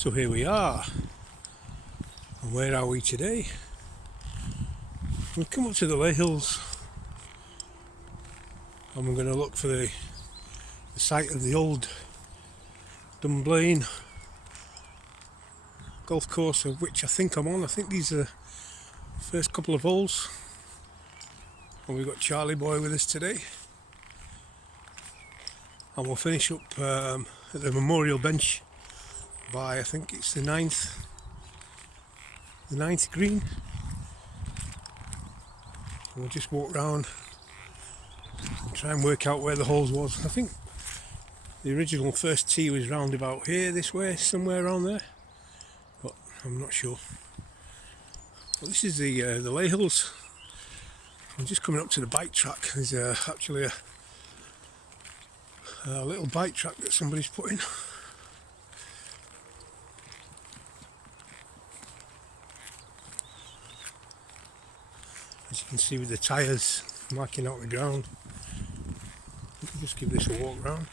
So here we are, and where are we today? We've come up to the Laighills and we're going to look for the site of the old Dunblane golf course, of which I think I'm on. I think these are the first couple of holes, and we've got Charlie Boy with us today, and we'll finish up at the memorial bench by, I think it's the ninth green. We'll just walk round and try and work out where the holes was. I think the original first tee was round about here, this way, somewhere around there, but I'm not sure. Well, this is the Laighills. I'm just coming up to the bike track. There's actually a little bike track that somebody's put in. As you can see, with the tyres marking out the ground. I'll just give this a walk round.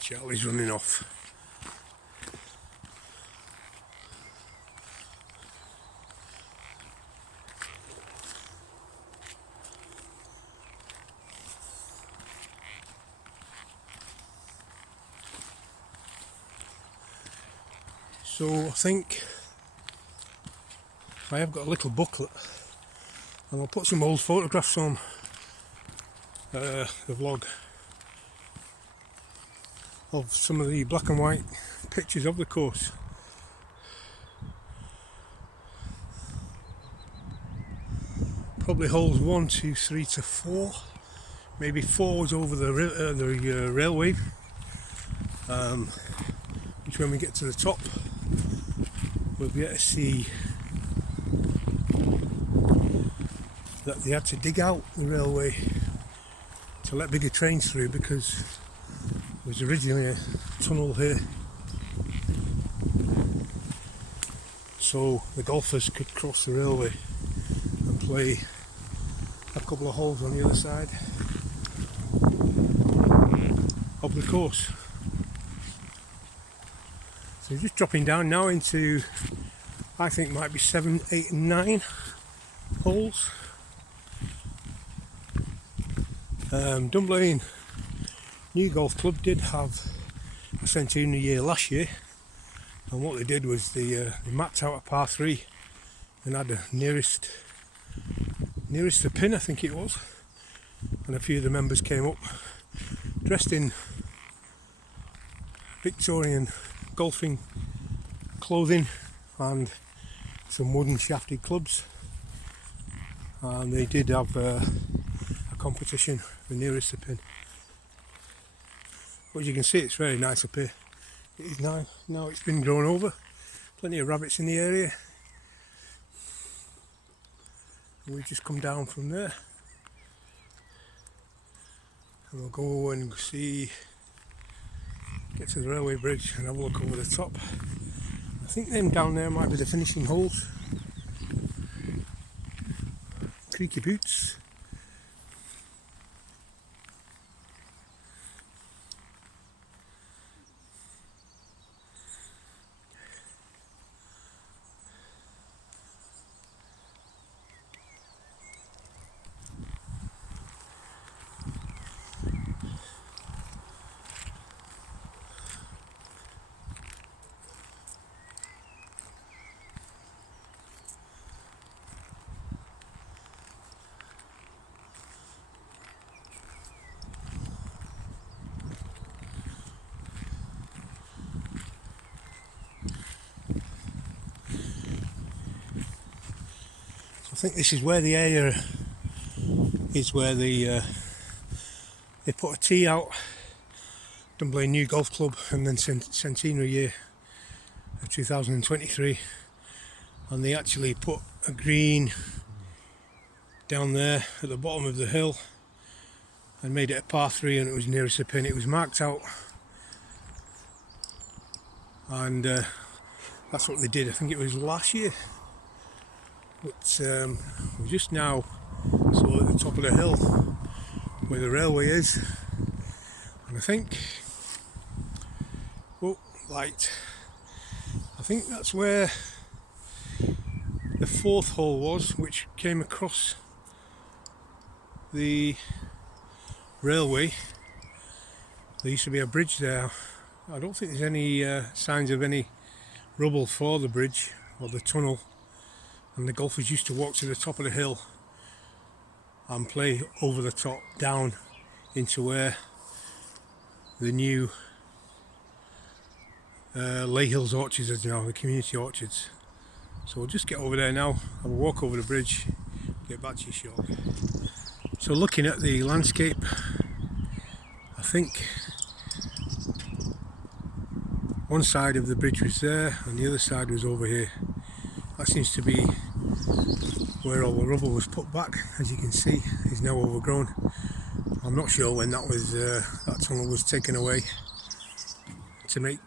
Charlie's running off. So I think I have got a little booklet, and I'll put some old photographs on the vlog of some of the black and white pictures of the course. Probably holes 1, 2, 3 to 4. Maybe 4 was over the railway, which when we get to the top we'll be able to see that they had to dig out the railway to let bigger trains through, because there was originally a tunnel here, so the golfers could cross the railway and play a couple of holes on the other side of the course. So just dropping down now into, I think might be 7, 8 and 9 holes. Dunblane New Golf Club did have a centenary year last year, and what they did was they mapped out a par 3 and had the nearest to pin, I think it was, and a few of the members came up dressed in Victorian golfing clothing and some wooden shafted clubs, and they did have a competition for nearest to pin. As you can see, it's very nice up here. It is now it's been grown over. Plenty of rabbits in the area. And we've just come down from there, and we'll go and get to the railway bridge and have a look over the top. I think them down there might be the finishing holes. Creaky boots. I think this is where the area is where they put a tee out, Dunblane New Golf Club, and then centenary year of 2023, and they actually put a green down there at the bottom of the hill and made it a par 3, and it was nearest the pin. It was marked out, and that's what they did. I think it was last year. But we're just now at the top of the hill, where the railway is, and I think, oh, light, I think that's where the fourth hole was, which came across the railway. There used to be a bridge there. I don't think there's any signs of any rubble for the bridge or the tunnel, and the golfers used to walk to the top of the hill and play over the top down into where the new Laighills orchards are now, the community orchards. So we'll just get over there now, have a walk over the bridge, get back to you shortly. So looking at the landscape, I think one side of the bridge was there and the other side was over here. That seems to be where all the rubble was put back. As you can see, is now overgrown. I'm not sure when that was that tunnel was taken away to make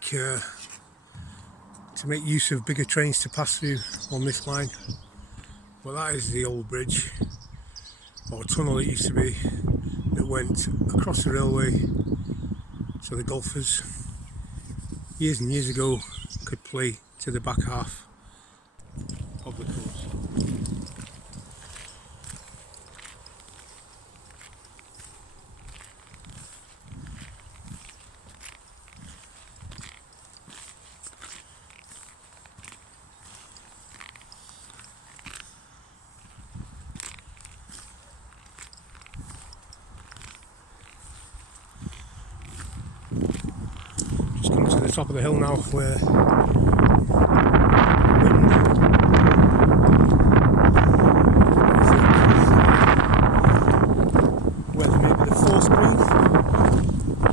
use of bigger trains to pass through on this line. Well, that is the old bridge or tunnel it used to be that went across the railway, so the golfers years and years ago could play to the back half of the course. Just coming to the top of the hill now, where maybe the fourth green,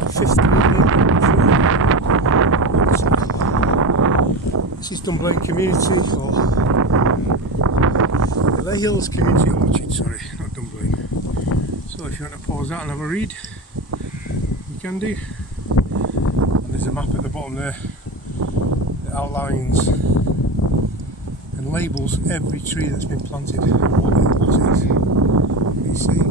fifth green. This is Dunblane Community, or the Laighills Community Orchard, sorry, not Dunblane. So if you want to pause that and have a read, you can do. And there's a map at the bottom there that outlines and labels every tree that's been planted, what it is. Can you see?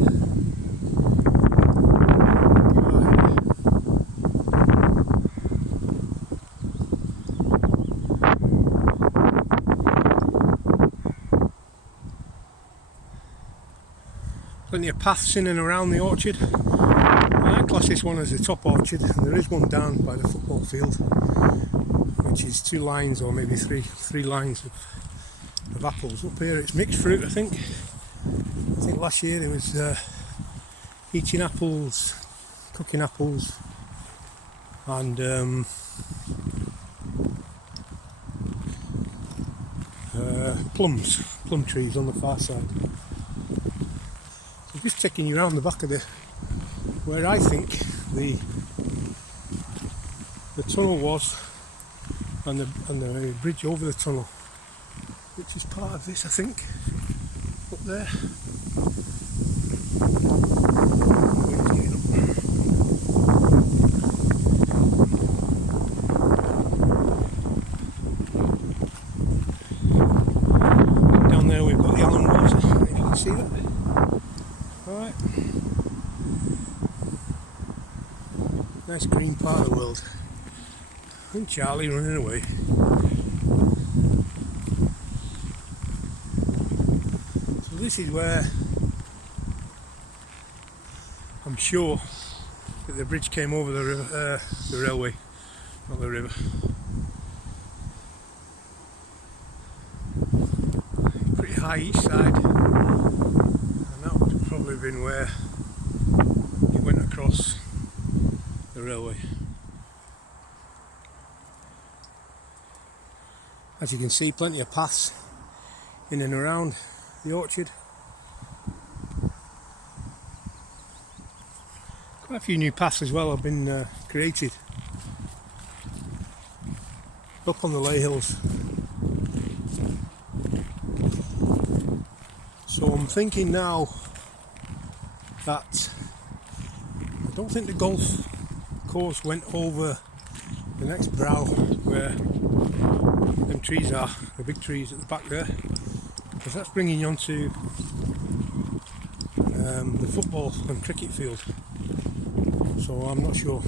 Plenty of paths in and around the orchard. I class this one as the top orchard, and there is one down by the football field, which is 2 lines or maybe three lines of apples. Up here it's mixed fruit, I think. Last year there was eating apples, cooking apples, and plum trees on the far side. So just taking you around the back of where I think the tunnel was, and the bridge over the tunnel, which is part of this, I think, up there. Down there we've got the Allen Water, if you can see that. Alright. Nice green part of the world. And Charlie running away. So this is where I'm sure that the bridge came over the railway, not the river. Pretty high each side, and that would have probably been where it went across the railway. As you can see, plenty of paths in and around the orchard. Quite a few new paths as well have been created up on the Laighills. So I'm thinking now that I don't think the golf course went over the next brow where them trees are, the big trees at the back there, because that's bringing you onto the football and cricket field, so I'm not sure.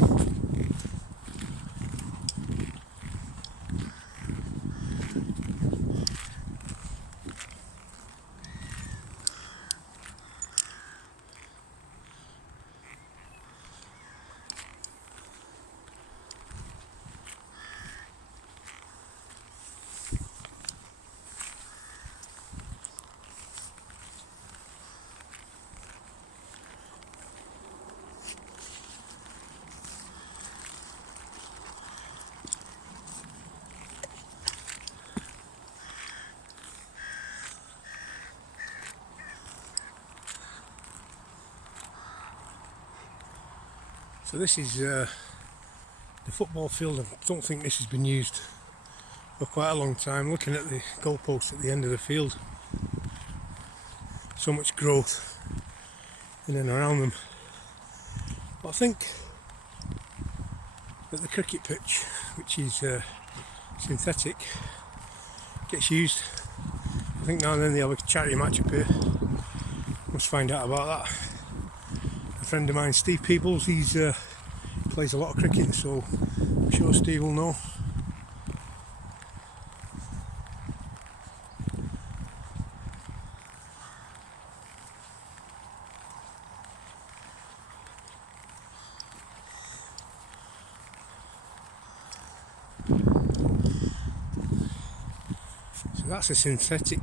So this is the football field. I don't think this has been used for quite a long time. Looking at the goalposts at the end of the field, so much growth in and around them. But I think that the cricket pitch, which is synthetic, gets used. I think now and then they have a charity match up here. Must find out about that. A friend of mine, Steve Peoples, he plays a lot of cricket, so I'm sure Steve will know. So that's a synthetic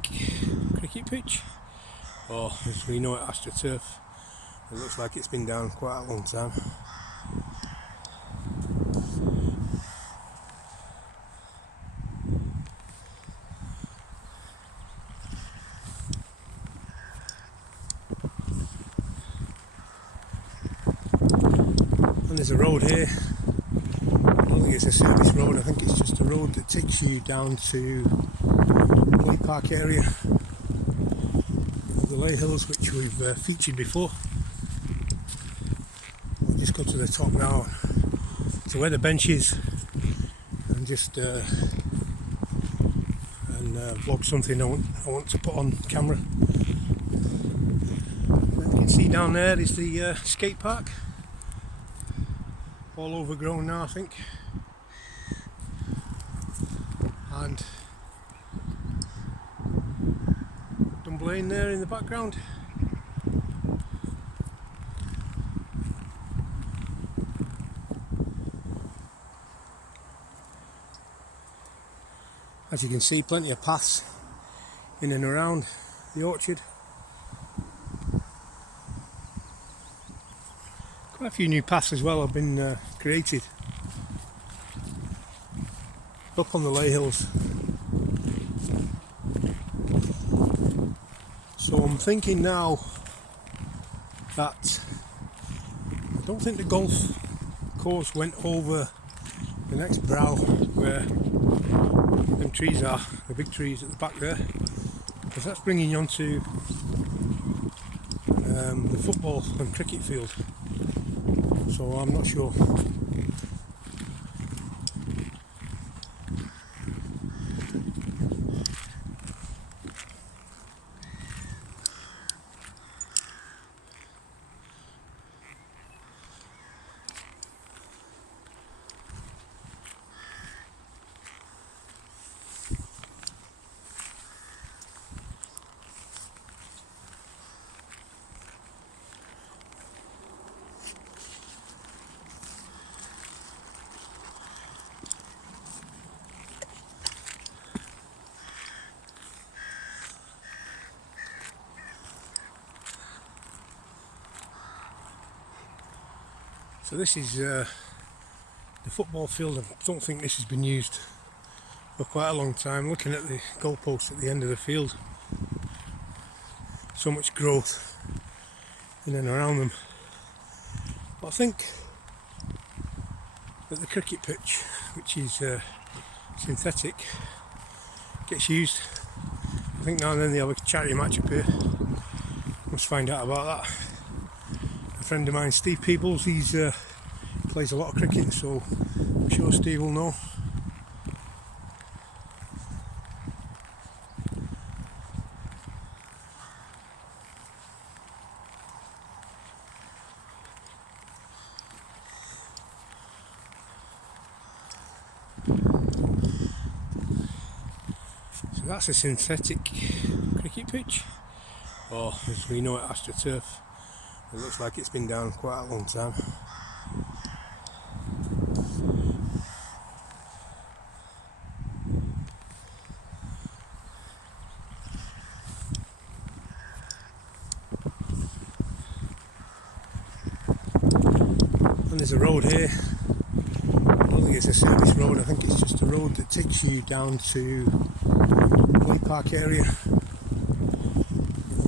cricket pitch, or as we know it, AstroTurf. It looks like it's been down quite a long time. And there's a road here. I don't think it's a service road, I think it's just a road that takes you down to the Park area, the Laighills, which we've featured before. We'll just go to the top now, to where the bench is, and just vlog something I want to put on camera. What you can see down there is the Skatepark, all overgrown now I think, and Dunblane there in the background. As you can see, plenty of paths in and around the orchard. Quite a few new paths as well have been created up on the Laighills. So I'm thinking now that I don't think the golf course went over the next brow where them trees are, the big trees at the back there, because that's bringing you onto the football and cricket field, so I'm not sure. So this is the football field. I don't think this has been used for quite a long time. Looking at the goalposts at the end of the field, so much growth in and around them. But I think that the cricket pitch, which is synthetic, gets used. I think now and then they have a charity match up here. Must find out about that. A friend of mine, Steve Peoples, he plays a lot of cricket, so I'm sure Steve will know. So that's a synthetic cricket pitch, or as we know it, AstroTurf. It looks like it's been down quite a long time. And there's a road here. I don't think it's a service road, I think it's just a road that takes you down to the Park area,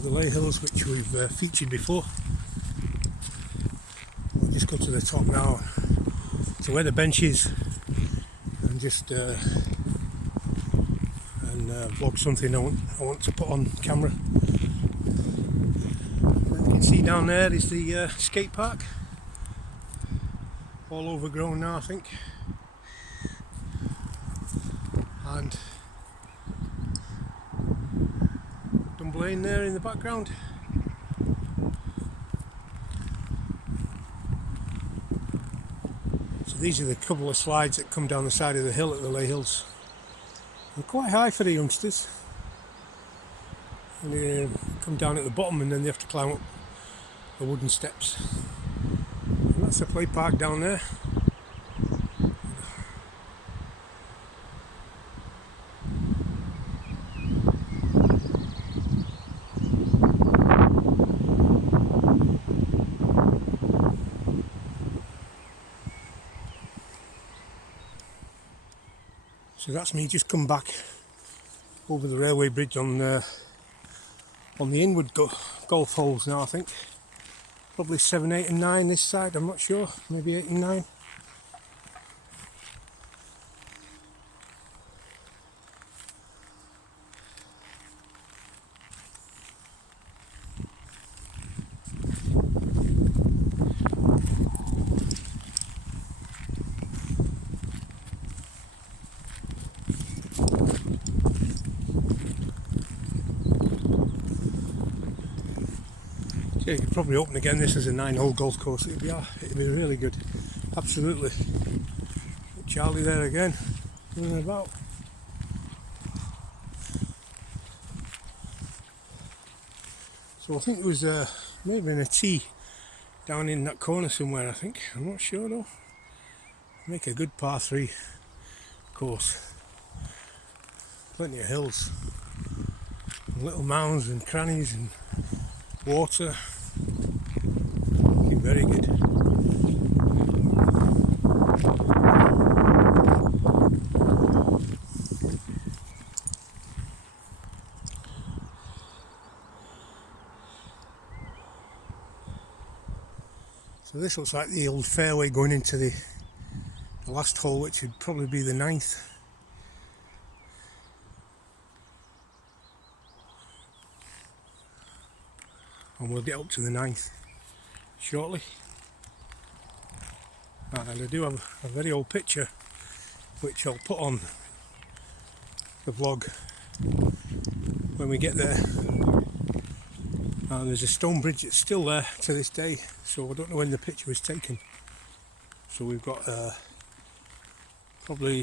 the Laighills, which we've featured before. We'll just go to the top now, to where the bench is, and just vlog something I want to put on camera. And you can see down there is the Skatepark, all overgrown now I think, and Dunblane there in the background. So these are the couple of slides that come down the side of the hill at the Laighills. They're quite high for the youngsters, and they come down at the bottom and then they have to climb up the wooden steps. And that's the play park down there. So that's me just come back over the railway bridge on the inward golf holes now I think. Probably 7, 8 and 9 this side, I'm not sure, maybe 8 and 9. Yeah, you could probably open again this as a 9-hole golf course. It'd be really good. Absolutely. Charlie there again, running about. So I think it was maybe in a tee down in that corner somewhere I think. I'm not sure though. Make a good par 3 course. Plenty of hills. And little mounds and crannies and water. Looking very good. So this looks like the old fairway going into the last hole, which would probably be the 9th. And we'll get up to the 9th shortly. And I do have a very old picture which I'll put on the vlog when we get there. And there's a stone bridge that's still there to this day, so I don't know when the picture was taken. So we've got probably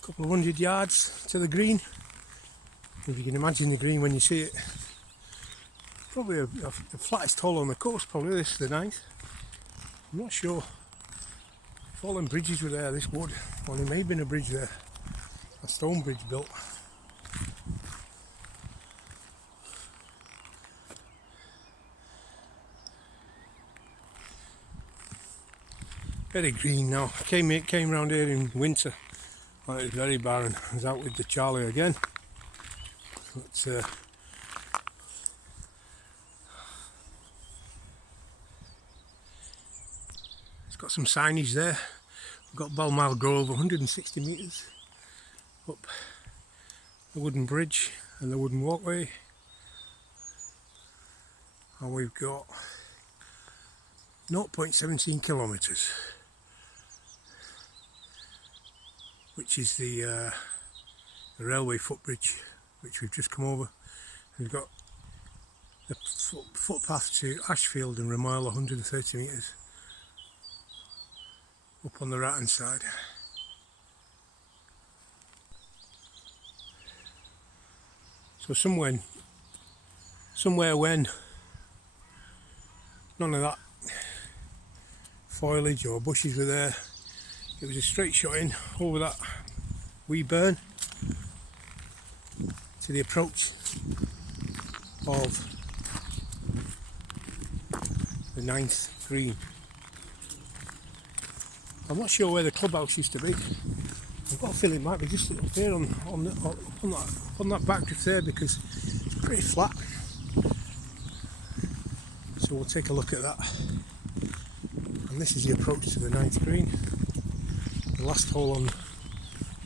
a couple of 100 yards to the green. If you can imagine the green when you see it. Probably the flattest hole on the coast, probably this, the 9th. I'm not sure if all them bridges were there, this would. Well, there may have been a bridge there, a stone bridge built. Very green now. I came around here in winter when it was very barren. I was out with the Charlie again. But, got some signage there. We've got Belmile Grove, 160 metres up the wooden bridge and the wooden walkway, and we've got 0.17 kilometres, which is the railway footbridge which we've just come over. We've got the footpath to Ashfield and Remoyle, 130 metres. Up on the right hand side. So somewhere when none of that foliage or bushes were there, it was a straight shot in over that wee burn to the approach of the 9th green. I'm not sure where the clubhouse used to be. I've got a feeling it might be just up there on that back drift there, because it's pretty flat. So we'll take a look at that. And this is the approach to the 9th green, the last hole on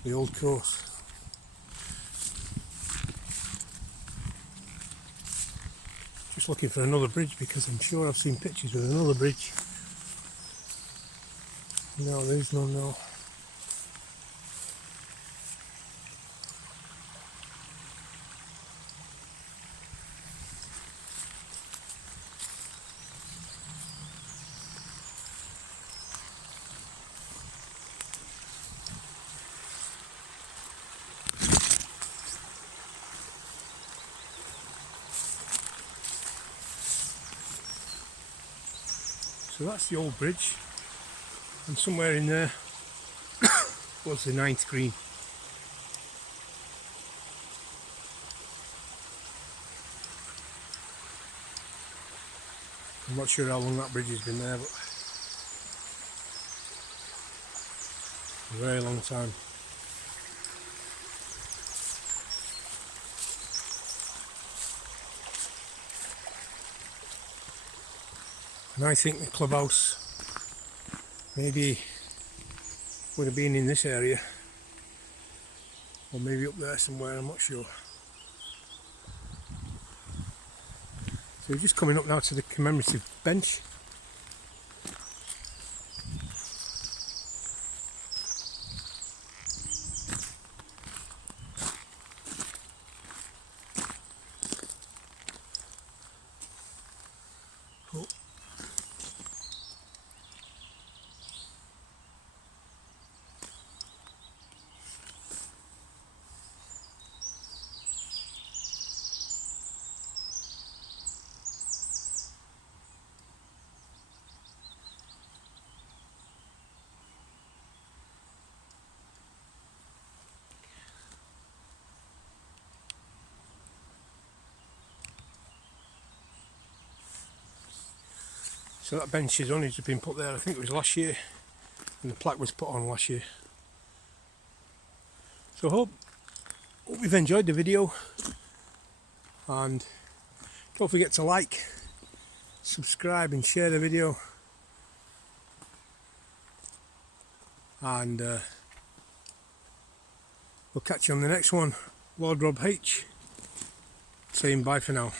the old course. Just looking for another bridge, because I'm sure I've seen pictures with another bridge. No, there's no. So that's the old bridge, and somewhere in there was the 9th green. I'm not sure how long that bridge has been there, but a very long time. And I think the clubhouse maybe would have been in this area, or maybe up there somewhere, I'm not sure. So we're just coming up now to the commemorative bench. Oh. So that bench has only just been put there, I think it was last year, and the plaque was put on last year. So hope you've enjoyed the video, and don't forget to like, subscribe and share the video, and we'll catch you on the next one. Lord Rob H saying bye for now.